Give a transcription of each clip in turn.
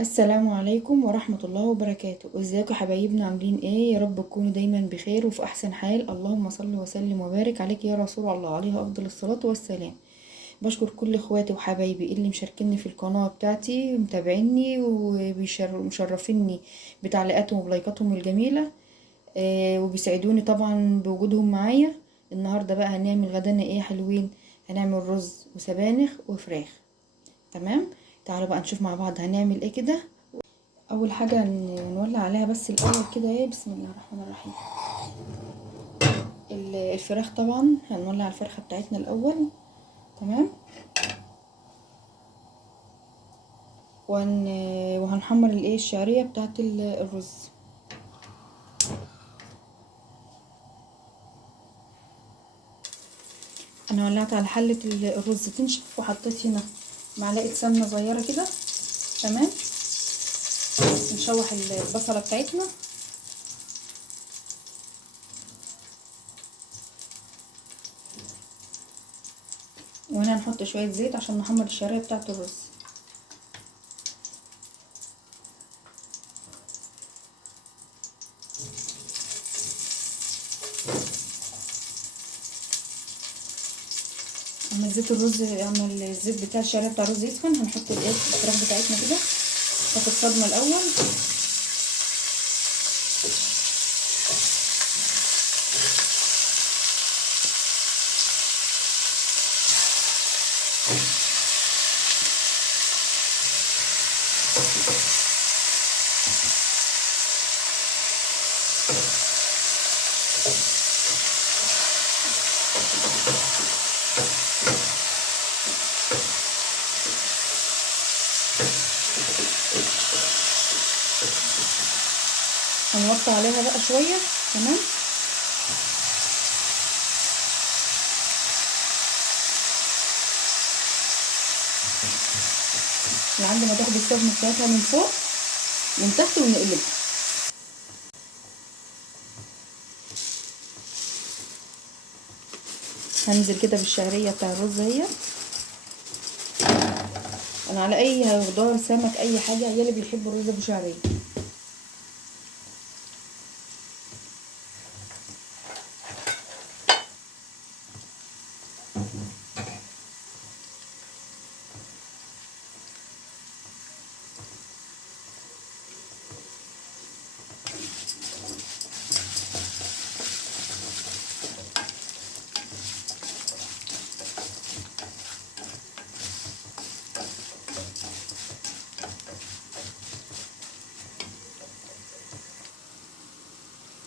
السلام عليكم ورحمة الله وبركاته. ازيكم حبايبنا؟ عاملين ايه؟ يا رب تكونوا دايما بخير وفي احسن حال. اللهم صل وسلم وبارك عليك يا رسول الله، عليه افضل الصلاة والسلام. بشكر كل اخواتي وحبايبي اللي مشاركيني في القناة بتاعتي ومتابعيني ومشرفيني بتعليقاتهم وبلايكاتهم الجميلة. وبيسعدوني طبعا بوجودهم معايا. النهاردة بقى هنعمل غدانا ايه حلوين؟ هنعمل رز وسبانخ وفراخ. تمام. تعالوا بقى نشوف مع بعض هنعمل ايه كده. اول حاجه نولع عليها بس الاول كده ايه، بسم الله الرحمن الرحيم. الفراخ طبعا هنولع الفرخه بتاعتنا الاول. تمام. وهنحمر الايه الشعريه بتاعت الرز. انا ولعت على حله الرز تنشف وحطيت هنا معلقه سمنه صغيره كده. تمام. نشوح البصله بتاعتنا. وهنا هنحط شويه زيت عشان نحمر الشعريه بتاعت الرز. اما الزيت بتاع الشعريه بتاع الرز يسخن، هنحط الفراخ بتاعتنا كده تاخد صدمه الاول. هنوطي عليها بقى شويه. تمام. لعند ما تاخد الصدمه بتاعتها من فوق من تحت ونقلبها. هنزل كده بالشعريه بتاع الرز اهي. انا على اي خضار سمك اي حاجه عيالي بيحبوا الرز ابو شعريه.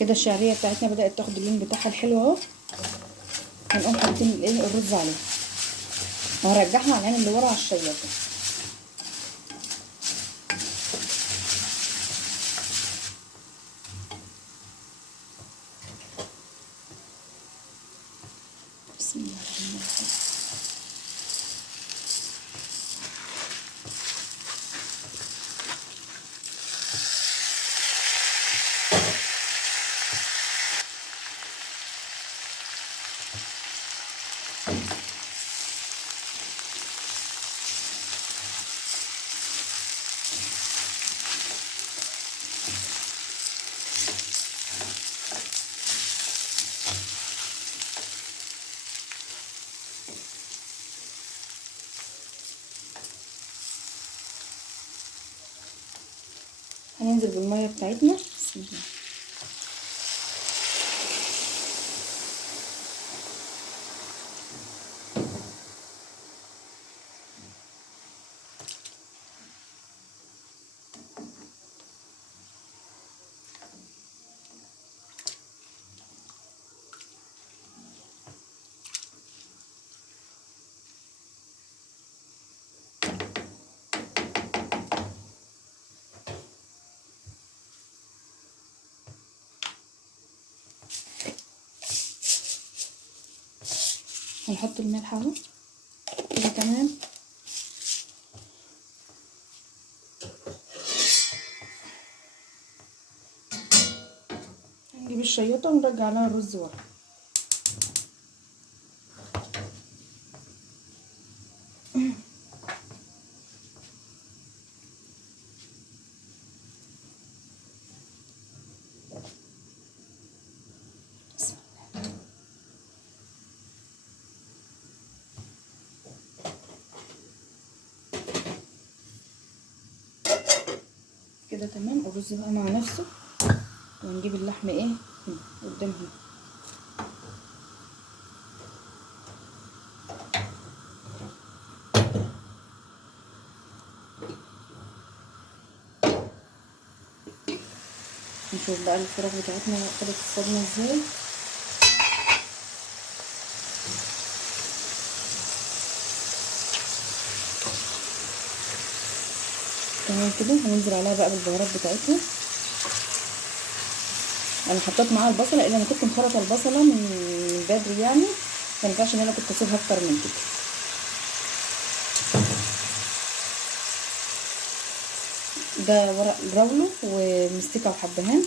كده الشعريه بتاعتنا بدات تاخد اللون بتاعها الحلو اهو. هنقوم حاطين الرز عليها وهرجعها على العين اللي ورا على الشياطه. بسم الله الرحمن الرحيم. هننزل بالميه بتاعتنا. بسم الله. هنحط الملح اهو كده. تمام. نجيب الشياطه ونرجع لها الرز ورا. كده تمام. الرز بقى مع نفسه، ونجيب اللحم ايه هنا قدام هنا. نشوف بقى الفراخ بتاعتنا خدت الصدمه ازاي. تمام كده. هننزل عليها بقى بالبهارات بتاعتنا. انا حطيت معاها البصله لان انا كنت مخرطه البصله من بدري يعني، ما ينفعش ان انا كنت اسيبها اكتر من كده. ده ورق براولو ومستكه وحبهان.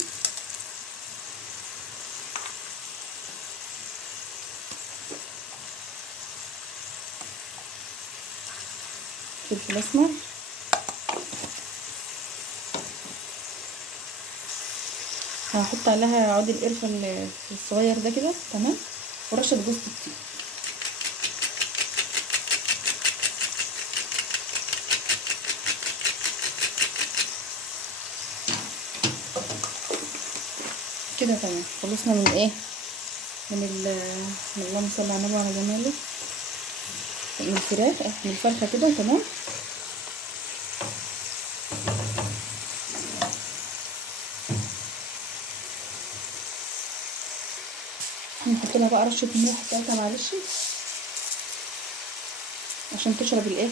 فلفل اسمر، هحط عليها عود القرفه الصغير ده كده تمام، ورشه جوز الطيب. كده تمام. خلصنا من ايه، من اللهم صل على النبي وعلى جماله، من الفراخ، من الفرخه كده تمام. نحط لها بقى رشه ملح بتاعتها معلش عشان تشرب الايه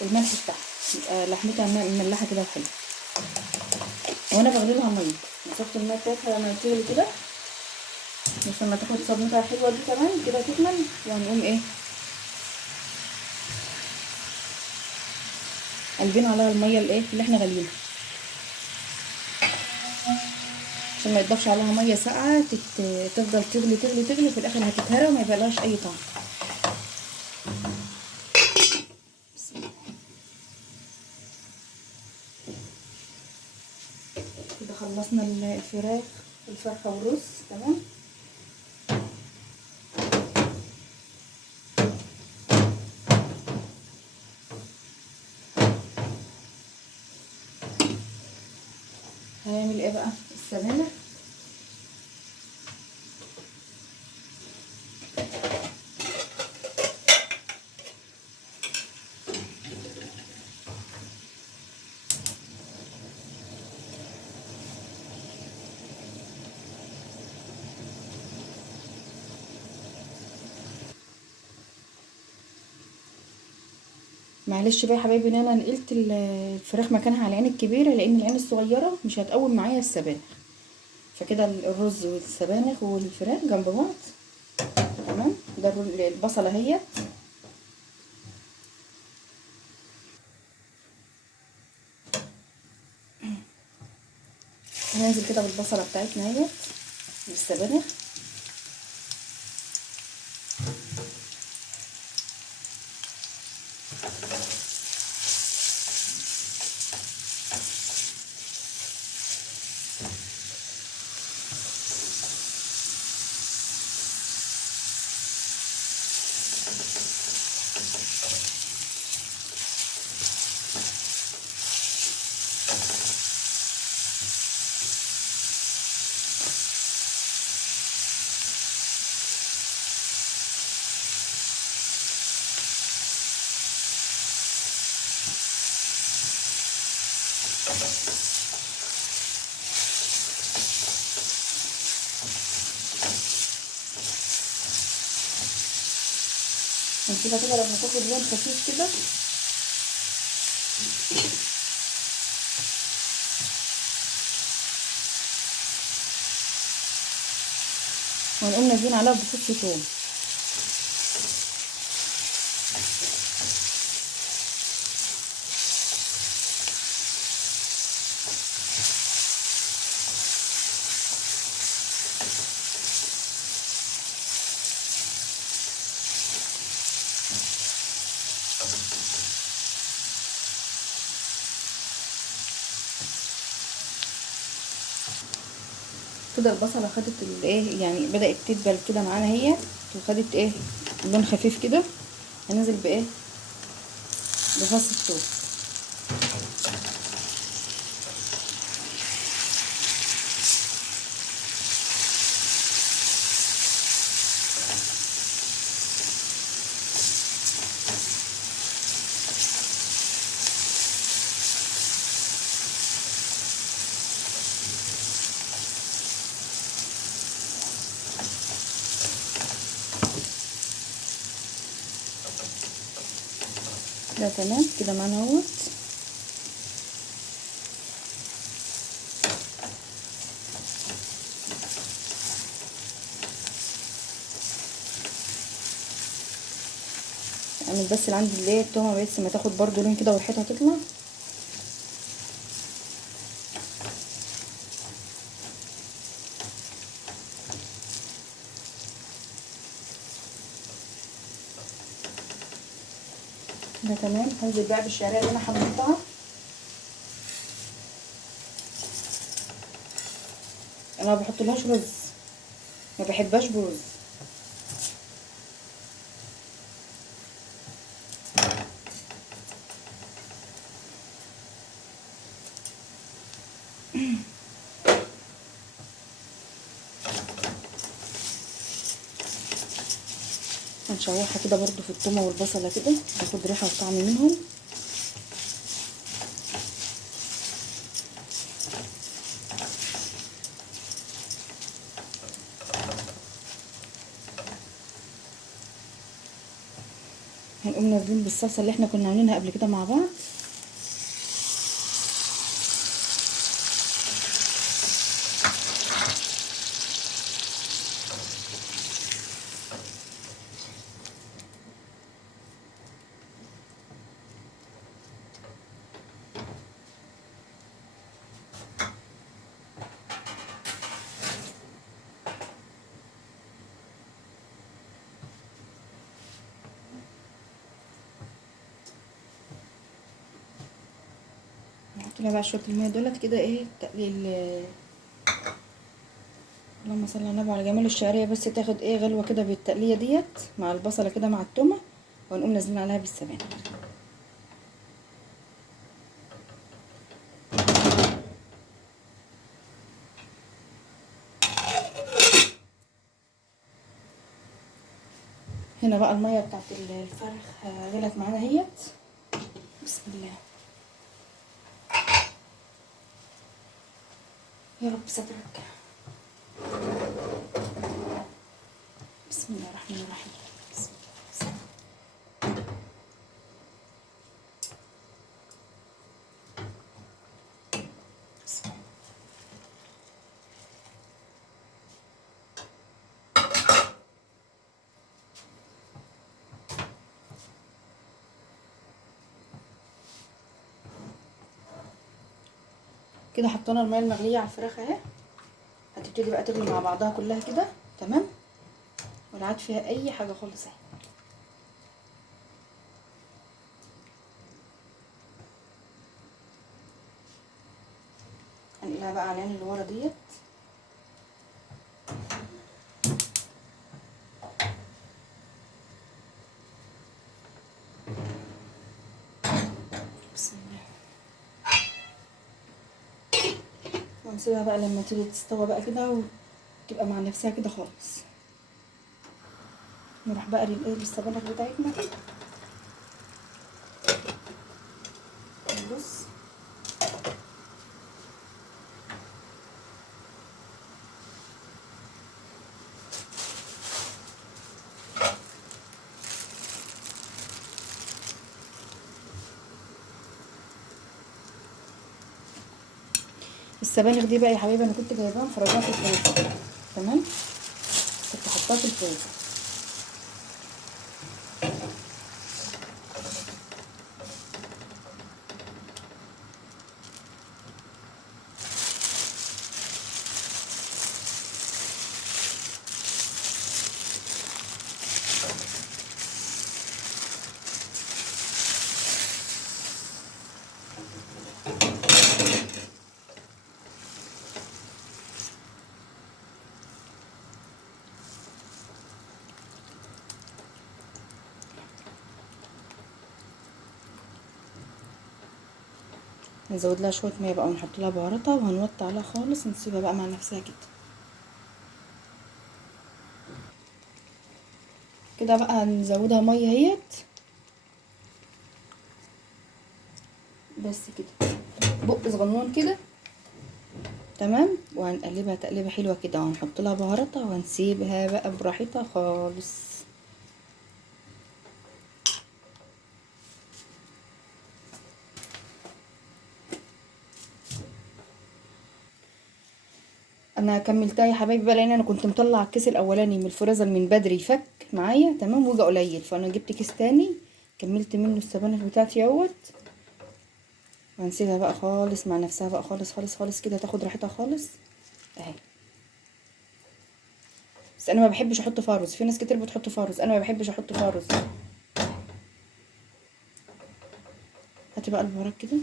الملح بتاعها، يبقى لحمتها مملحه كده وحلوه. وانا بغلي لها ميه، مسكت الميه بتاعتها لما تغلي كده عشان ما تاخد صدمتها حلوه دي كمان كده تكمل، وهنقوم ايه قلبين عليها الميه الايه اللي احنا غاليينها، عشان ما يضافش عليها ميه ساقعه تفضل تغلي تغلي تغلي في الاخر هتتهرى وما يبقالهاش اي طعم. كده خلصنا الفرخه والرز تمام. هنعمل ايه بقى، السبانخ. معلش بقى يا حبايبي ان انا نقلت الفراخ مكانها على العين الكبيره، لان العين الصغيره مش هتقوم معايا السبانخ. فكده الرز والسبانخ والفراخ جنب بعض تمام. ده البصله اهي. هننزل كده بالبصله بتاعتنا اهي بالسبانخ. هنسيبها كده لما تاخد لون خفيف كده. وهنقوم نازلين عليها بفص ثوم. كده البصله خدت الايه يعني بدات تدبل كده معانا اهي، وخدت ايه لون خفيف كده. هننزل بايه بفص الثوم. ده تمام كده معانا اهوت. اعمل بس اللي عندي اللي هي التومه بس ما تاخد برضو لون كده وريحتها تطلع. ده تمام. هنزل بقى بالشعريه اللي انا حمرتها. انا ما بحطلهاش رز، ما بحبهاش برز. هنشوحها كده برضو في التومه والبصله كده تاخد ريحه وطعم منهم. هنقوم نازلين بالصلصه اللي احنا كنا عاملينها قبل كده مع بعض. نحط لها بقى شويه الميه دولت كده ايه تقليل. اللهم صل على النبي على جمال الشعريه، بس تاخد ايه غلوه كده بالتقليه ديت مع البصله كده مع التومه، ونقوم نازلين عليها بالسبانخ. هنا بقى الميه بتاعت الفرخ غلت معانا اهيت. بسم الله. يا رب سترك. بسم الله الرحمن الرحيم. بسم الله. بسم الله. كده حطينا الميه المغليه على الفراخ اهي. هتبتدي بقى تغلي مع بعضها كلها كده تمام، ولا عاد فيها اي حاجه خالص اهي. هنقلها بقى على العين اللي ورا ديت. بسم الله. ونسيبها بقى لما تيجي تستوى بقى كده وتبقى مع نفسها كده خالص. نروح بقى للسبانخ بتاعتنا. بص السبانخ دي بقى يا حبايبي انا كنت جايباها مفرزاها في الفريزر تمام، كنت حطاها في الفريزر. نزود لها شويه ميه بقى ونحط لها بهاراتها وهنوطي عليها خالص ونسيبها بقى مع نفسها كده. كده بقى هنزودها ميه اهيت بس كده بق صغنون كده تمام، وهنقلبها تقليبه حلوه كده وهنحط لها بهاراتها وهنسيبها بقى براحتها خالص. انا كملتها يا حبايبي بقى، لان انا كنت مطلع الكيس الاولاني من الفريزر من بدري فك معايا تمام وجا قليل، فانا جبت كيس تاني كملت منه السبانخ بتاعتي اهوت. وهنسيبها بقى خالص مع نفسها بقى خالص خالص خالص كده، تاخد راحتها خالص اهي. بس انا ما بحبش احط فيها رز، في ناس كتير بتحط فيها رز، انا ما بحبش احط فيها رز. هاتي بقى البهارات كده.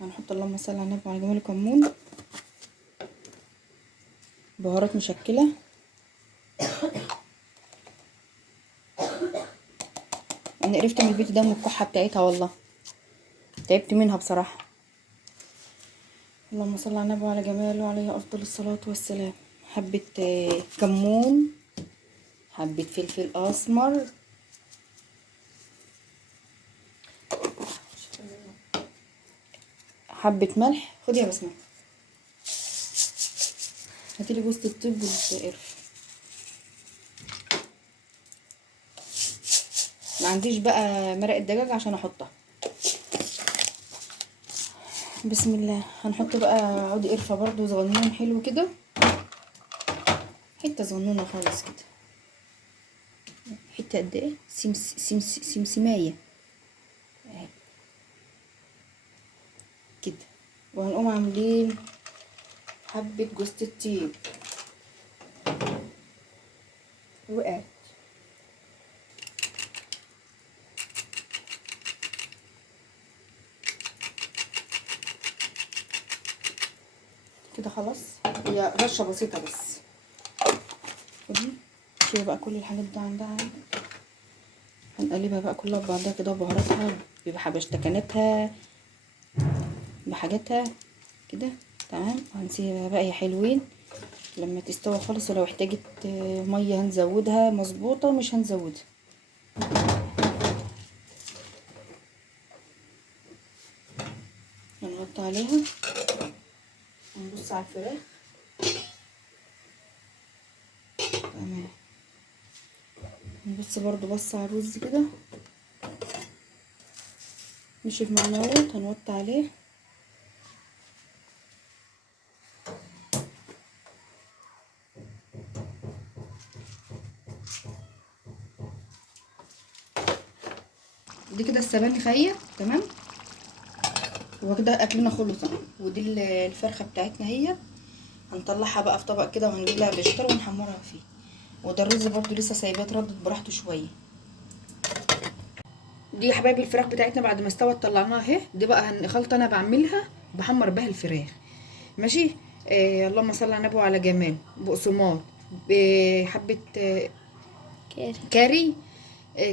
هنحط اللهم صل على النبي وعلى جمال كمون، بهارات مشكله. انا قرفت من البيت ده من الكحه بتاعتها والله، تعبت منها بصراحه. اللهم صل على النبي وعلى جماله وعليه افضل الصلاه والسلام. حبه كمون، حبه فلفل اسمر، حبه ملح. خدي يا بسمه، هاتيلي جوز الطيب والقرف. ما عنديش بقى مرق الدجاج عشان احطها. بسم الله. هنحط بقى عود قرفه برضو صغنون حلو كده، حته صغنونه خالص كده، حته قد ايه سمسمايه اهي كده. وهنقوم عاملين حبه جوز الطيب. وقعت كده خلاص، هي رشه بسيطه بس. ودي شيل بقى كل الحاجات دي عندها. هنقلبها بقى كلها ببعضها كده وبهاراتها بحبشتكناتها بحاجاتها كده تمام. وهنسيبها بقى يا حلوين لما تستوي خالص، ولو احتاجت ميه هنزودها مظبوطه، مش هنزودها. هنغطي عليها ونبص على الفراخ تمام. نبص برضو بص على الرز كده نشف معانا اهوت. هنوطي عليه دي كده السبانخ اهي تمام. وكده اكلنا خلص اهو. ودي الفرخه بتاعتنا هي، هنطلعها بقى في طبق كده وهنجيب لها فيجيتار ونحمرها فيه. وده الرز برضو لسه سايباه يتردد براحته شويه. دي يا حبايبي الفراخ بتاعتنا بعد ما استوت طلعناها اهي. دي بقى خلطه انا بعملها بحمر بها الفراخ ماشي. اللهم صل على النبي وعلى جمال. بقسماط، بحبه كاري،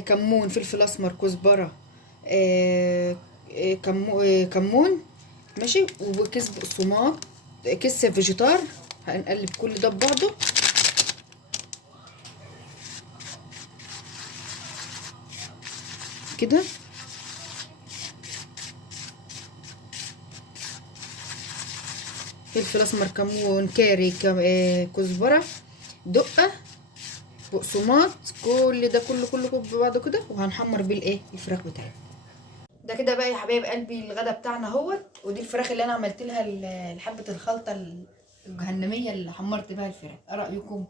كمون، فلفل اسمر، كزبره، كمون ماشي. وكيس بقسماط، كيس فيجيتار. هنقلب كل ده ببعضه كده. فلفل اسمر، كمون، كاري، كزبره، دقه، بقسماط، كل ده كله ببعضه كده. وهنحمر بيه الايه الفراخ بتاعتنا. ده كده بقى يا حبايب قلبي الغدا بتاعنا اهوت. ودي الفراخ اللي انا عملت لها حبه الخلطه الجهنميه اللي حمرت بيها الفراخ. ايه رايكم؟